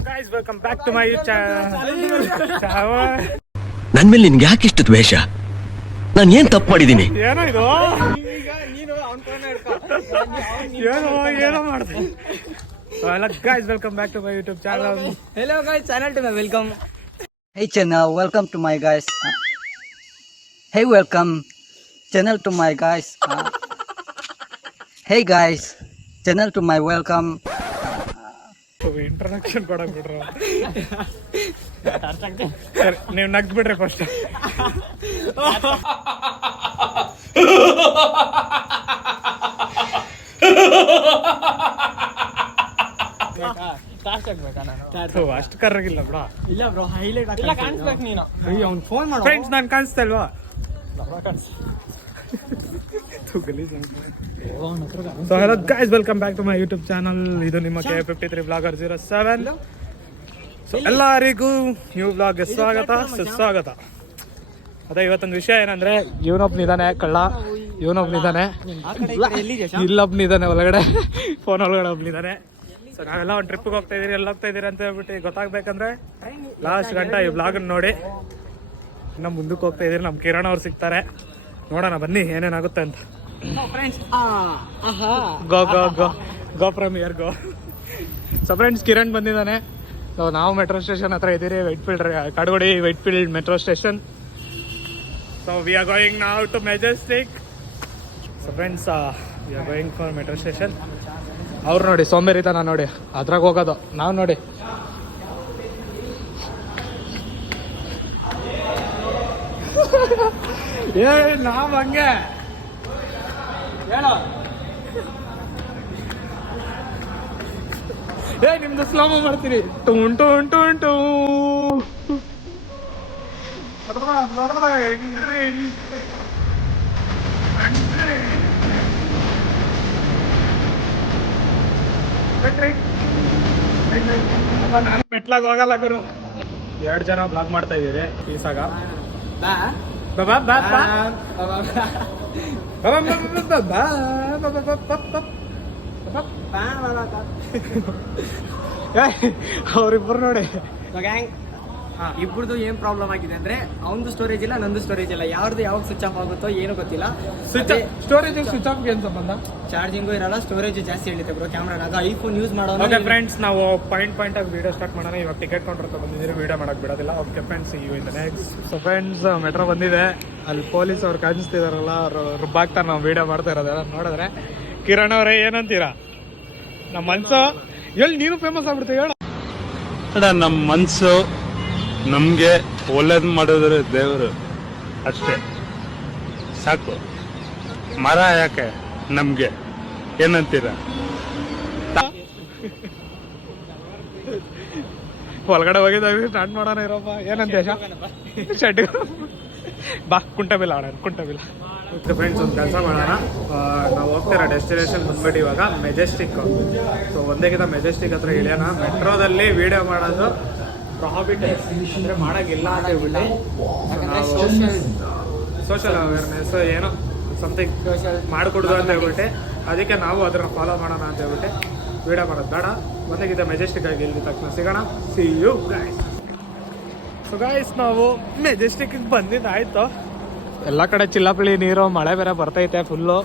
guys, welcome back to my channel. ನನ್ ಮೇಲೆ ನಿನ್ಗೆ ಯಾಕೆ ಇಷ್ಟು ದ್ವೇಷ? ನಾನು ಏನ್ ತಪ್ಪು ಮಾಡಿದೀನಿ? ಏನೋ ಇದು ಏನೋ ಮಾಡಿದೆ. Hello guys, welcome back to my YouTube channel. Hello guys, channel to my welcome. Hey channel, welcome to my guys. Hey, welcome channel to my guys. Hey guys, channel to my welcome. Introduction ಕೊಡಕ್ ಬಿಡ್ರು. ನೀವು ನಗ್ದು ಬಿಡ್ರಿ first. ಅಷ್ಟು ಕರ್ರಾಗಿಲ್ಲ ಬಿಡ. ಇಲ್ಲ bro, highlight ಇಲ್ಲ ಕಾಣಿಸ್ಬೇಕು ನೀನು. ಅವ್ನು phone ಮಾಡು. ಫ್ರೆಂಡ್ಸ್ ನಾನು ಕಾಣಿಸ್ತಾ ಇಲ್ವಾ? So hello guys, welcome back to my YouTube channel. ಇದು ನಿಮ್ಮ K53 Vlogger 07. ಸೊ ಎಲ್ಲರಿಗೂ ನ್ಯೂ ವ್ಲಾಗ್ಗೆ ಸ್ವಾಗತ ಸುಸ್ವಾಗತ. ಅದೇ ಇವತ್ತೊಂದು ವಿಷಯ ಏನಂದ್ರೆ, ಇವನೊಬ್ನಿದ್ದಾನೆ ಕಳ್ಳ, ಇವನೊಬ್ನಿದ್ದಾನೆ, ಇಲ್ಲೊಬ್ನಿದ್ದಾನೆ ಒಳಗಡೆ, ಫೋನ್ ಒಳಗಡೆ ಒಬ್ನಿದ್ದಾನೆ. ಸೊ ನಾವೆಲ್ಲ ಒಂದು ಟ್ರಿಪ್ಗೆ ಹೋಗ್ತಾ ಇದೀರಿ, ಎಲ್ಲಿ ಹೋಗ್ತಾ ಇದೀರಿ ಅಂತ ಹೇಳ್ಬಿಟ್ಟು ಗೊತ್ತಾಗ್ಬೇಕಂದ್ರೆ ಲಾಸ್ಟ್ ಗಂಟ ಈ ವ್ಲಾಗನ್ನು ನೋಡಿ. ನಮ್ಮ ಮುಂದಕ್ಕೆ ಹೋಗ್ತಾ ಇದೀರಿ, ನಮ್ಮ ಕಿರಣ್ ಅವ್ರು ಸಿಗ್ತಾರೆ. ನೋಡೋಣ ಬನ್ನಿ ಏನೇನಾಗುತ್ತೆ ಅಂತ. Go go go go premier go. So friends, Kiran ಬಂದಿದ್ದಾನೆ. ಸೊ ನಾವು ಮೆಟ್ರೋ ಸ್ಟೇಷನ್ ಹತ್ರ ಇದ್ದೀರಿ, Whitefield Kadugodi Whitefield metro station. So we are going ನಾವ್ to Majestic. So friends, we are going for metro station. ಅವ್ರು ನೋಡಿ ಸೋಂಬೇರಿತನ ನೋಡಿ, ಅದ್ರಾಗ ಹೋಗೋದು. ನಾವು ನೋಡಿ ನಾವ್ ಹಂಗೆ ಹೇಳೋ. ನಿಮ್ದು ಸ್ಲೋಮೋ ಮಾಡ್ತೀರಿ. ಉಂಟು ಉಂಟು ಉಂಟು ಮೆಟ್ಲಾಗ ಹೋಗಲ್ಲ ಗುರು. 2 ಜನ ಬ್ಲಾಗ್ ಮಾಡ್ತಾ ಇದೀರಿ ಈಸಾಗ. ಅವ್ರಿಬ್ರು ನೋಡಿ ಇಬ್ಬರದು ಏನ್ ಪ್ರಾಬ್ಲಮ್ ಆಗಿದೆ ಅಂದ್ರೆ, ಅವನದು ಸ್ಟೋರೇಜ್ ಇಲ್ಲ, ನಂದು ಸ್ಟೋರೇಜ್ ಇಲ್ಲ. ಯಾವ್ದು ಯಾವಾಗ ಸ್ವಿಚ್ ಆಫ್ ಆಗುತ್ತೋ ಏನು ಗೊತ್ತಿಲ್ಲ. ಸ್ಟೋರೇಜ್ ಸ್ವಿಚ್ ಆಫ್ ಏನ್ ಸಂಬಂಧ? ಚಾರ್ಜಿಂಗು ಇರಲ್ಲ, ಸ್ಟೋರೇಜ್ ಜಾಸ್ತಿ ಹೇಳಿದೆ ಬ್ರೋ. ಕ್ಯಾಮ್ರಾಗ ಐಫೋನ್ ಯೂಸ್ ಮಾಡೋ. ಓಕೆ ಫ್ರೆಂಡ್ಸ್, ನಾವು ಪಾಯಿಂಟ್ ಆಗಿ ವಿಡಿಯೋ ಸ್ಟಾರ್ಟ್ ಮಾಡೋಣ. ಇವಾಗ ಟಿಕೆಟ್ ಕೌಂಟರ್ ಬಂದಿದ್ದೀರಿ, ವಿಡಿಯೋ ಮಾಡಕ್ ಬಿಡೋದಿಲ್ಲ. Okay friends, you in the next. So friends, metro ಬಂದಿದೆ. ಅಲ್ಲಿ ಪೊಲೀಸ್ ಅವ್ರು ಕಾಣಿಸ್ತಿದಾರಲ್ಲ, ಅವ್ರು ರುಬ್ಬಾಗ್ತಾರೆ ನಾವು ವಿಡಿಯೋ ಮಾಡ್ತಾ ಇರೋದೆಲ್ಲ ನೋಡಿದ್ರೆ. ಕಿರಣ್ ಅವರೇ ಏನಂತೀರಾ? ನಮ್ಮ ಮನ್ಸು ಎಲ್ಲಿ ನೀನು ಫೇಮಸ್ ಆಗ್ಬಿಡ್ತೀವಿ ಹೇಳು. ನಮ್ಮ ಮನ್ಸು ನಮ್ಗೆ ಒಳ್ಳೇದ್ ಮಾಡಿದ್ರೆ ದೇವರು ಅಷ್ಟೇ ಸಾಕು. ಮರ ಯಾಕೆ ನಮ್ಗೆ, ಏನಂತೀರ? ಒಳಗಡೆ ಹೋಗಿದಾಗ ಸ್ಟಾರ್ಟ್ ಮಾಡೋಣ ಇರೋಪ್ಪ. ಏನಂತ ಶೆಡ್ ಬಾ, ಕುಂಟಬಿಲ್ಲ ಆಡೋಣ, ಕುಂಟಬಿಲ್ಲ. ಫ್ರೆಂಡ್ಸ್, ಒಂದು ಕೆಲಸ ಮಾಡೋಣ. ನಾವು ಹೋಗ್ತಿರೋ ಡೆಸ್ಟಿನೇಷನ್ ಬಂದ್ಬಿಟ್ಟು ಇವಾಗ ಮೆಜೆಸ್ಟಿಕ್. ಸೊ ಒಂದೇಗಿಂತ ಮೆಜೆಸ್ಟಿಕ್ ಹತ್ರ ಇಳಿಯೋಣ. ಮೆಟ್ರೋದಲ್ಲಿ ವಿಡಿಯೋ ಮಾಡೋದು ಪ್ರಾಹಿಬಿಟ್ ಅಂದರೆ ಮಾಡೋಂಗಿಲ್ಲ ಅಂತ ಹೇಳ್ಬಿಟ್ಟು ಸೋಷಿಯಲ್ ಅವೇರ್ನೆಸ್ ಏನೋ ಸಮಥಿಂಗ್ ಮಾಡಿಕೊಡೋದು ಅಂತ ಹೇಳ್ಬಿಟ್ಟು, ಅದಕ್ಕೆ ನಾವು ಅದನ್ನು ಫಾಲೋ ಮಾಡೋಣ ಅಂತ ಹೇಳ್ಬಿಟ್ಟು ವಿಡಿಯೋ ಮಾಡೋದು ಬೇಡ. ಒಂದೇಗಿಂತ ಮೆಜೆಸ್ಟಿಕ್ ಆಗಿ ಇಲ್ಲಿದ ತಕ್ಷಣ ಸಿಗೋಣ. See you guys. So guys, ನಾವು ಮೆಜೆಸ್ಟಿಕ್ಗೆ ಬಂದಿದ್ದಾಯ್ತು. ಎಲ್ಲ ಕಡೆ ಚಿಲ್ಲಪಳ್ಳಿ ನೀರು, ಮಳೆ ಬೇರೆ ಬರ್ತೈತೆ ಫುಲ್ಲು.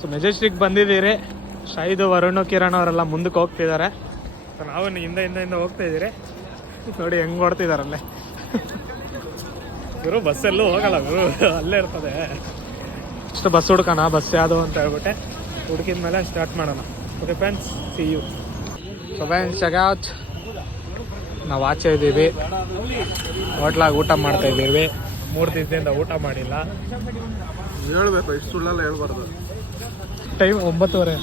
ಸೊ ಮೆಜೆಸ್ಟಿಕ್ ಬಂದಿದ್ದೀರಿ. ಶೈದು, ವರುಣ್, ಕಿರಣ್ ಅವರೆಲ್ಲ ಮುಂದಕ್ಕೆ ಹೋಗ್ತಿದ್ದಾರೆ. ಸೊ ನಾವು ಹಿಂದೆ ಹೋಗ್ತಾ ಇದ್ದೀರಿ. ನೋಡಿ ಹೆಂಗೆ ಓಡ್ತಿದಾರಲ್ಲೇ. ಗುರು ಬಸ್ಸಲ್ಲೂ ಹೋಗಲ್ಲ ಗುರು, ಅಲ್ಲೇ ಇರ್ತದೆ. ಅಷ್ಟು ಬಸ್ ಹುಡ್ಕೋಣ, ಬಸ್ ಯಾವುದು ಅಂತ ಹೇಳ್ಬಿಟ್ಟೆ ಹುಡುಕಿದ ಮೇಲೆ ಸ್ಟಾರ್ಟ್ ಮಾಡೋಣ. Okay friends, see you. So friends, check out. ನಾವು ಆಚೆ ಇದ್ದೀವಿ, ಹೋಟ್ಲಾಗ ಊಟ ಮಾಡ್ತಾ ಇದ್ದೀವಿ. 3 ದಿನದಿಂದ ಊಟ ಮಾಡಿಲ್ಲ. ಹೇಳ್ಬೇಕು, ಇಷ್ಟು ಸುಳ್ಳೆಲ್ಲ ಹೇಳ್ಬಾರ್ದು. ಟೈಮ್ 9:30.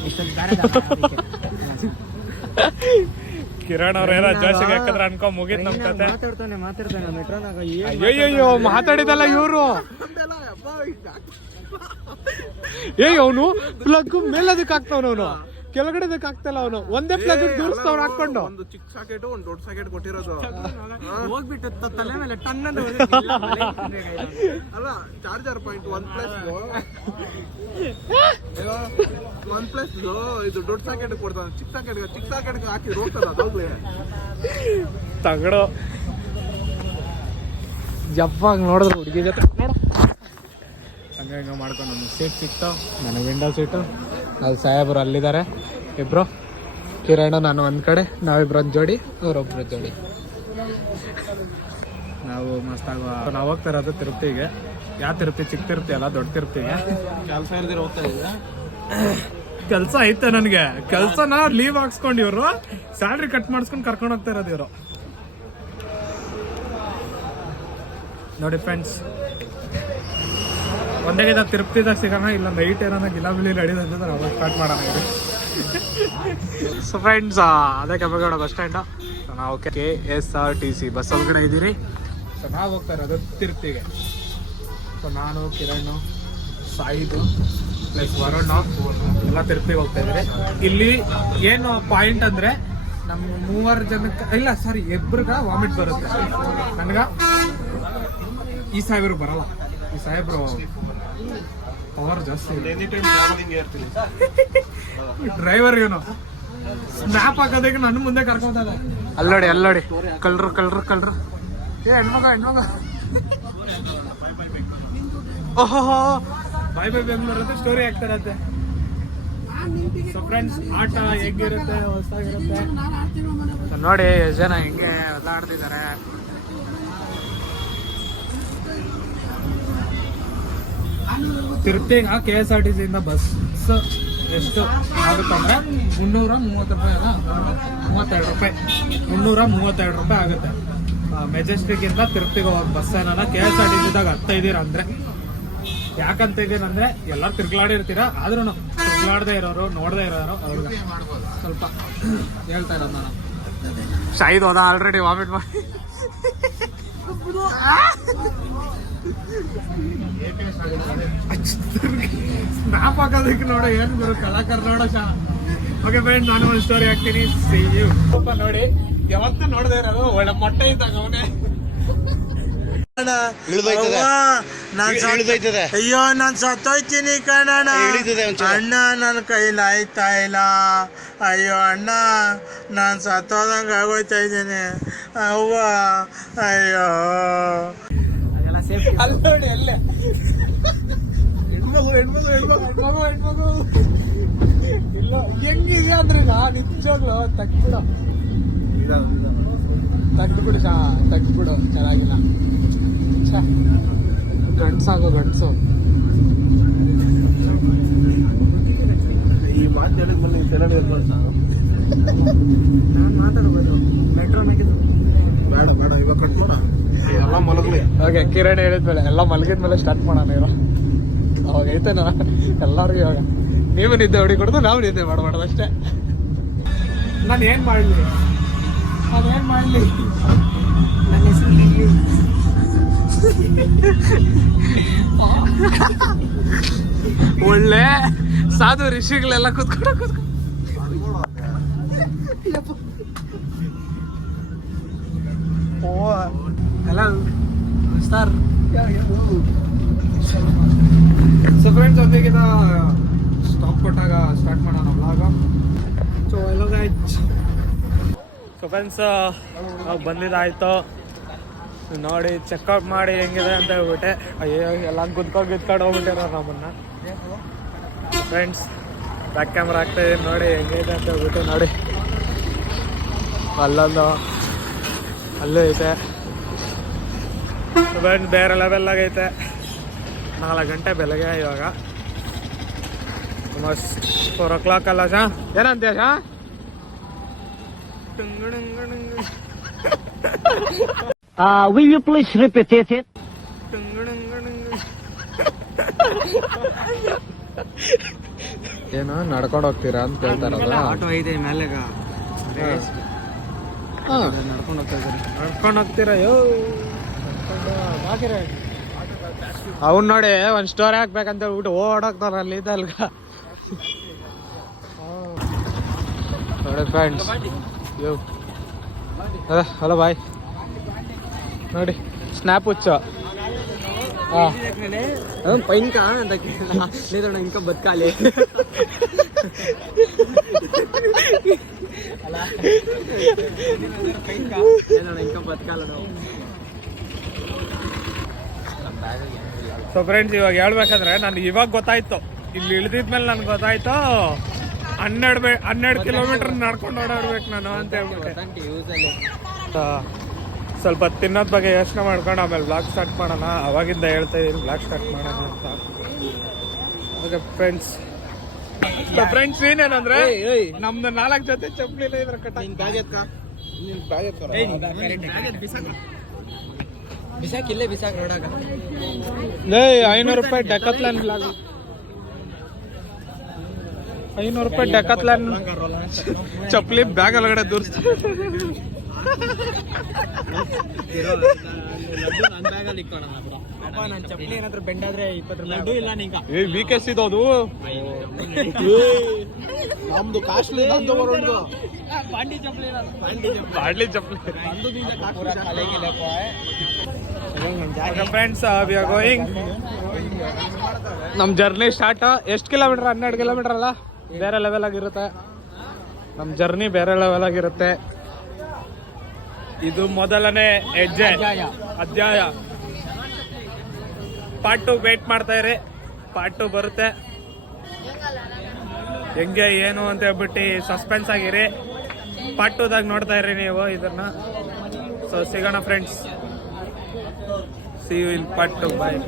ಕಿರಣ್ ಅವ್ರೇನೋ ಜೋಶಿಗೆ ಯಾಕಂದ್ರೆ ಅನ್ಕೊ ಮುಗಿತ್ ನಮ್ ಕತೆ. ಮಾತಾಡ್ತಾನೆ ಮೆಟ್ರೋನಾಗ. ಅಯ್ಯಯ್ಯೋ, ಮಾತಾಡಿದಲ್ಲ ಇವರು. ಅವನು ಪ್ಲಗ್ ಮೇಲದಕ್ಕೆ ಹಾಕ್ತಾವನು. ಅವನು ಕೆಳಗಡೆ ಆಗ್ತಾಯಿಲ್ಲ ಅವನು ಒಂದೇ ಪ್ಲಗ್ ದೂರಿಸ್ತವ್ರು ಹಾಕೊಂಡು. ಒಂದು ಚಿಕ್ಕ ಸಾಕೆಟ್ ಒಂದು ದೊಡ್ಡ ಸಾಕೆಟ್ ಕೊಟ್ಟಿರೋದು. ಹೋಗ್ಬಿಟ್ಟು ತಲೆ ಮೇಲೆ ಟನ್ ಅಂತ ಅಲ್ಲ ಚಾರ್ಜರ್ ಪಾಯಿಂಟ್ ಒನ್ ಪ್ಲಸ್ ಇದು ದೊಡ್ಡ ಸಾಕೆಟ್ ಕೊಡ್ತಾನೆ. ಚಿಕ್ಕ ಸಾಕೆಟ್ ಹಾಕಿ ರೋಗ್ತಾನ ಅದಾಗ್ಲೇ ತಗಡು ಜಪ್ಪಾಗ ನೋಡಿದ್ರು ಹುಡುಗಿ ಜೊತೆ ನೋಡು ಹಂಗೆ ಮಾಡ್ಕೊಂಡು ಒಂದು ಸೀಟ್ ಸಿಕ್ತು ನನಗೆ ವಿಂಡೋ ಸೀಟು. ಅಲ್ಲಿ ಸಾಹೇಬ್ರು ಅಲ್ಲಿದ್ದಾರೆ ಇಬ್ರು, ಕಿರಣ್ ನಾನು ಒಂದು ಕಡೆ, ನಾವಿಬ್ರು ಒಂದು ಜೋಡಿ, ಅವರೊಬ್ರು ಜೋಡಿ. ನಾವು ಮಸ್ತಾಗುವ ನಾವು ಹೋಗ್ತಾ ಇರೋದು ತಿರುಪತಿಗೆ. ಯಾವ ತಿರುಪತಿ? ಚಿಕ್ಕ ತಿರುಪತಿ ಅಲ್ಲ, ದೊಡ್ಡ ತಿರುಪತಿಗೆ. ಕೆಲಸ ಇಲ್ದಿರ ಹೋಗ್ತಾ ಇದ್ದೆ. ಕೆಲಸ ಐತೆ ನನಗೆ. ಕೆಲಸನ ಲೀವ್ ಹಾಕ್ಸ್ಕೊಂಡು ಇವರು ಸ್ಯಾಲ್ರಿ ಕಟ್ ಮಾಡಿಸ್ಕೊಂಡು ಕರ್ಕೊಂಡು ಹೋಗ್ತಾ ಇರೋದು ಇವರು. ನೋಡಿ ಫ್ರೆಂಡ್ಸ್, ಒಂದೇ ಇದಾಗ ತಿರುಪತಿದಾಗ ಸಿಗೋಣ, ಇಲ್ಲ ನೈಟ್ ಏನಾರ ಗಿಲಾಬಿಲಿ ನಡೀದು ಅಂತಂದ್ರೆ ಅವಾಗ ಸ್ಟಾರ್ಟ್ ಮಾಡೋಣ. ಸೊ ಫ್ರೆಂಡ್ಸ್, ಅದೇ ಕೆಂಪೇಗೌಡ ಬಸ್ ಸ್ಟ್ಯಾಂಡು. ಸೊ ನಾವು KSRTC ಬಸ್ ಒಳಗಡೆ ಇದ್ದೀರಿ. ಸೊ ನಾವು ಹೋಗ್ತಾ ಇರೋದು ತಿರುಪತಿಗೆ. ಸೊ ನಾನು, ಕಿರಣ್, ಸಾಯಿದು ಪ್ಲಸ್ ವರುಣ್ ಎಲ್ಲ ತಿರುಪತಿಗೆ ಹೋಗ್ತಾ ಇದ್ದೀರಿ. ಇಲ್ಲಿ ಏನು ಪಾಯಿಂಟ್ ಅಂದರೆ ನಮ್ಮ 3 ಜನಕ್ಕೆ ಇಲ್ಲ ಸಾರಿ ಇಬ್ರಿಗೆ ವಾಮಿಟ್ ಬರುತ್ತೆ. ನನಗೆ ಈ ಸಾಹೇಬ್ರು ಬರಲ್ಲ. ಈ ಸಾಹೇಬ್ರು ಪವರ್ ಜಾಸ್ತಿ. ಡ್ರೈವರ್ ಇವನು ಸ್ನ್ಯಾಪ್ ಹಾಕೋದಕ್ಕೆ ನನ್ನ ಮುಂದೆ ಕರ್ಕೊಂತಾರೆ. ಅಲ್ಲೋಡಿ ಕಳ್ರು ಏ ಹೆಣ್ಮಗ ಓಹೋ ಬಾಯ್ ಬೆಂಗಳೂರು ಸ್ಟೋರಿ ಆಗ್ತಾರಂತೆ. ಸೊ ಫ್ರೆಂಡ್ಸ್, ಆಟ ಹೆಂಗಿರುತ್ತೆ, ಹೊಸಾಗಿರುತ್ತೆ ನೋಡಿ. ಎಷ್ಟು ಜನ ಹೆಂಗೆ ಒದ್ದಾಡ್ತಿದ್ದಾರೆ. ತಿರುಪತಿಗೆ KSRTC ಇಂದ ಬಸ್ ಎಷ್ಟು ಆಗುತ್ತಂದ್ರೆ 330 ರೂಪಾಯಿ ಅಲ್ಲ, 32 ರೂಪಾಯಿ, 332 ರೂಪಾಯಿ ಆಗುತ್ತೆ. ಮೆಜೆಸ್ಟಿಕ್ ಇಂದ ತಿರುಪತಿಗೆ ಹೋಗೋ ಬಸ್ ಏನಾರ KSRTCದಾಗ ಹತ್ತೈದಿರ ಅಂದ್ರೆ. ಯಾಕಂತ ಇದ್ದೀರಂದ್ರೆ ಎಲ್ಲರೂ ತಿರ್ಗ್ಲಾಡಿರ್ತೀರ, ಆದ್ರೂ ತಿರ್ಗ್ಲಾಡದೆ ಇರೋರು, ನೋಡದೆ ಇರೋರು ಅವ್ರಿಗೆ ಸ್ವಲ್ಪ ಹೇಳ್ತಾ ಇರೋದು ನಾನು. ಶಾಹಿದ್ ಹೋದ ಆಲ್ರೆಡಿ ವಾಮಿಟ್ ಮಾಡಿ. ಸ್ನಾಪ್ ಹಾಕೋದಕ್ಕೆ ನೋಡೋ ಏನು ಬರು ಕಲಾಕಾರ ನೋಡೋ ಓಕೆ ಫ್ರೆಂಡ್, ನಾನು ಒಂದು ಸ್ಟೋರಿ ಹಾಕ್ತೀನಿ. ಸ್ವಲ್ಪ ನೋಡಿ, ಯಾವತ್ತೂ ನೋಡದೆ ಇರೋದು ಒಳ್ಳೆ ಮೊಟ್ಟೆ ಇದ್ದಾಗ ಅವನೇ. ಅಯ್ಯೋ ನಾನ್ ಸತ್ತೋಯ್ತೀನಿ ಕಣಣ್ಣ, ಅಣ್ಣ ನನ್ನ ಕೈಲಿ ಆಯ್ತಾ ಇಲ್ಲ. ಅಯ್ಯೋ ಅಣ್ಣ, ನಾನ್ ಸತ್ತೋದಂಗ ಆಗೋಯ್ತಾ ಇದ್ದೀನಿ ಅವ್ವ. ಅಯ್ಯೋ ಅಲ್ಲಿ ನೋಡಿ, ಅಲ್ಲೇ ಹೆಣ್ಮಗು ಇಲ್ಲ ಹೆಂಗಿದೆ ಅಂದ್ರೆ ನಿಜವಾಗ್ಲು ತೆಗ್ದ್ಬಿಡು ಚೆನ್ನಾಗಿಲ್ಲ. ಗಂಡ್ಸು ಈ ಮಾತು ಹೇಳಿದ್ಮೇಲೆ ಚೆನ್ನಾಗಿ ನಾನು ಮಾತಾಡ್ಬೋದು. ಮೆಟ್ರೋ ಬೇಡ ಇವಾಗ ಕಟ್ ಮಾಡ ಎಲ್ಲ ಮಲಗಲಿ. ಓಕೆ, ಕಿರಣ್ ಹೇಳಿದ್ಮೇಲೆ ಎಲ್ಲ ಮಲಗಿದ್ಮೇಲೆ ಸ್ಟಾರ್ಟ್ ಮಾಡೋಣ ಇರೋ. ಅವಾಗ ಐತೆನ ಎಲ್ಲರಿಗೂ. ಇವಾಗ ನೀವು ನಿದ್ದೆ ಹೊಡಿ ಕೊಡೋದು, ನಾವು ನಿದ್ದೆ ಮಾಡಬಾರ್ದು ಅಷ್ಟೇ. ನಾನು ಏನು ಮಾಡಲಿ, ನನ್ನ ಹೆಸರು ಒಳ್ಳೆ ಸಾಧು ಋಷಿಗಳೆಲ್ಲ ಕೂತ್ಕೊಂಡು ಹಲೋ ಸರ್. ಸೊ ಫ್ರೆಂಡ್ಸ್, ಒಂದಿಗೆ ಸ್ಟಾಪ್ ಕೊಟ್ಟಾಗ ಸ್ಟಾರ್ಟ್ ಮಾಡೋಣ ವ್ಲಾಗ. ಸೊ ಎಲ್ಲ ಸೊ ಫ್ರೆಂಡ್ಸ್, ನಾವು ಬಂದಿದ್ದಾಯ್ತು. ನೋಡಿ ಚೆಕ್ಔಟ್ ಮಾಡಿ ಹೆಂಗಿದೆ ಅಂತ ಹೇಳ್ಬಿಟ್ಟೆ. ಅಯ್ಯೋ ಎಲ್ಲ ಗುದ್ಕೊಂಡು ಹೋಗ್ಬಿಟ್ಟಿರೋ ನಮ್ಮನ್ನ. ಫ್ರೆಂಡ್ಸ್, ಬ್ಯಾಕ್ ಕ್ಯಾಮ್ರಾ ಆಗ್ತಾಯಿದೆ ನೋಡಿ ಹೆಂಗಿದೆ ಅಂತ ಹೇಳ್ಬಿಟ್ಟು. ನೋಡಿ ಅಲ್ಲೊಂದು ಅಲ್ಲೂ ಐತೆ. ಫ್ರೆಂಡ್ಸ್, ಬೇರೆ ಲೆವೆಲ್ಲಾಗೈತೆ. 4 ಗಂಟೆ ಬೆಳಗ್ಗೆ ಇವಾಗ. ಆಲ್ಮೋಸ್ಟ್ 4 o'clock ಅಲ್ಲ Shah? ಏನಂತೀಯ Shah? Will you please repeat it? ಏನು ನಡ್ಕೊಂಡು ಹೋಗ್ತೀರಾ ಅಂತ ಕೇಳ್ತಾರಲ್ಲ. ಆಟೋ ಐತೆ ಮೇಲೆಗ ನಡ್ಕೊಂಡು ಹೋಗ್ತಾ ಇದ್ದಾರೆ. ನಡ್ಕೊಂಡು ಹೋಗ್ತೀರಾ? ಅವ್ನು ನೋಡಿ ಒಂದು ಸ್ಟೋರಿ ಹಾಕ್ಬೇಕಂತ ಹೇಳ್ಬಿಟ್ಟು ಓಡೋಗ್ತಾರ ಅಲ್ಲಿ ಅಲ್ಗ. ನೋಡಿ ಫ್ರೆಂಡ್ಸ್ ಹಲೋ ಬಾಯ್ ನೋಡಿ ಸ್ನ್ಯಾಪ್ ಹುಚ್ಚು ಪೈನ್ಕ ಅಂತ లేదಣ್ಣ ఇంకా బతకాలి ఇంకా బతకాలి ನಾವು. ಸೊ ಫ್ರೆಂಡ್ಸ್ ಇವಾಗ ಹೇಳ್ಬೇಕಂದ್ರೆ ನನಗೆ ಇವಾಗ ಗೊತ್ತಾಯ್ತು, ಇಲ್ಲಿ ಇಳಿದಿದ್ಮೇಲೆ ನನ್ಗೆ ಗೊತ್ತಾಯ್ತು 12 ಕಿಲೋಮೀಟರ್ ನಡ್ಕೊಂಡು ಓಡಾಡ್ಬೇಕು ನಾನು ಅಂತ ಹೇಳ್ಬಿಟ್ಟು. ಸ್ವಲ್ಪ ತಿನ್ನೋದ್ ಬಗ್ಗೆ ಯೋಚನೆ ಮಾಡ್ಕೊಂಡು ಆಮೇಲೆ ಬ್ಲಾಗ್ ಸ್ಟಾರ್ಟ್ ಮಾಡೋಣ. ಅವಾಗಿಂದ ಹೇಳ್ತಾ ಇದೀನಿ ಬ್ಲಾಗ್ ಸ್ಟಾರ್ಟ್ ಮಾಡೋಣ ಅಂತ. ಓಕೆ ಫ್ರೆಂಡ್ಸ್, ಏನೇನಂದ್ರೆ ನಮ್ದು 4 ಜೊತೆ ಚಪ್ಪಲಿ ಇದ್ರ ಬಿಸಾಕ್ ಇಲ್ಲೇ ಬಿಸಾಕ್ ರೋಡಾಗ 500 ರೂಪಾಯಿ ಡೆಕತ್ಲಾನ್ ಬ್ಲಾಗ್, 500 ರೂಪಾಯಿ ಡೆಕತ್ಲಾನ್ ಚಪ್ಪಲಿ ಬ್ಯಾಗ್ ಒಳಗಡೆ ದೂರಿಸ್ತಾರೆ. ನನ್ನ ಚಪ್ಪಲಿ ಏನಾದ್ರು ಬೆಂಡಾದ್ರೆ 20 ರೂಪಾಯಿ ಇಲ್ಲ ನಿಂಗ ವೀಕೆಸ್ ಇದು ಅದು ನಮ್ದು ಕಾಸ್ಟ್ಲಿ ಬಾಂಡಿ ಚಪ್ಪಲಿ ಬಾಡ್ಲಿ ಚಪ್ಪಲಿ. ಫ್ರೆಂಡ್ಸ್ ವಿ ಆರ್ ಗೋಯಿಂಗ್, ನಮ್ ಜರ್ನಿ ಸ್ಟಾರ್ಟ್. ಎಷ್ಟು ಕಿಲೋಮೀಟರ್? 12 ಕಿಲೋಮೀಟರ್ ಅಲ್ಲ, ಬೇರೆ ಲೆವೆಲ್ ಆಗಿರುತ್ತೆ ನಮ್ ಜರ್ನಿ, ಬೇರೆ ಲೆವೆಲ್ ಆಗಿರುತ್ತೆ. ಇದು ಮೊದಲನೇ ಹೆಜ್ಜೆ ಅಧ್ಯಾಯ. ಪಾರ್ಟ್ 2 ವೇಟ್ ಮಾಡ್ತಾ ಇರಿ, ಪಾರ್ಟ್ 2 ಬರುತ್ತೆ. ಹೆಂಗೆ ಏನು ಅಂತ ಹೇಳ್ಬಿಟ್ಟು ಸಸ್ಪೆನ್ಸ್ ಆಗಿರಿ. ಪಾರ್ಟ್ 2ದಾಗ ನೋಡ್ತಾ ಇರಿ ನೀವು ಇದನ್ನ. ಸೊ ಸಿಗೋಣ friends, see you in part 2. Bye.